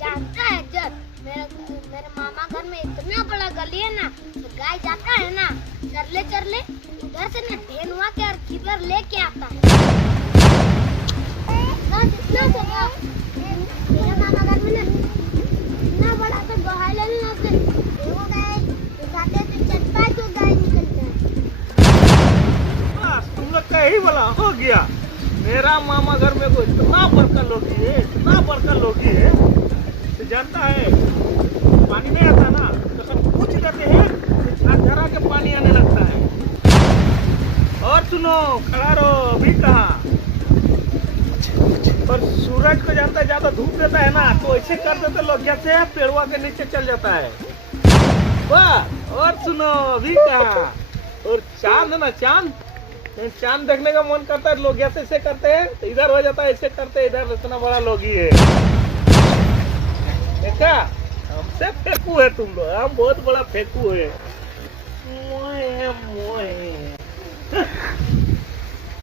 जानता है जब मेरे मामा घर में इतना बड़ा गली है ना, तो गाय जाता है ना चरले चरले, उधर से ना ढेनुआ के और किधर लेके आता है। इतना जगह मेरे मामा घर में ना इतना बड़ा तो गहाय लेने लगते, वो गाय दिखाते तो चटपा तो गाय निकलता है। बस तुम लोग का यही वाला हो गया। मेरा मामा घर में कोई इतना बड़का लोगी है, इतना बड़का लोगी है, तो जानता है पानी नहीं आता ना तो सब पूछ देते हैं तो झरझरा के पानी आने लगता है। और सुनो, खड़ा रहो, अभी कहाँ। पर सूरज को जानता है ज्यादा धूप देता है ना, तो ऐसे कर देते लोग जैसे पेड़वा के नीचे चल जाता है। वाह, और सुनो, अभी कहाँ। और चांद है ना, चांद चांद देखने का मन करता है, लोग ऐसे ऐसे करते हैं तो इधर हो जाता है, ऐसे करते हैं इधर, इतना बड़ा लोग ही है। देखा, हमसे फेंकू है तुम लोग, हम बहुत बड़ा फेंकू है। मोए मोए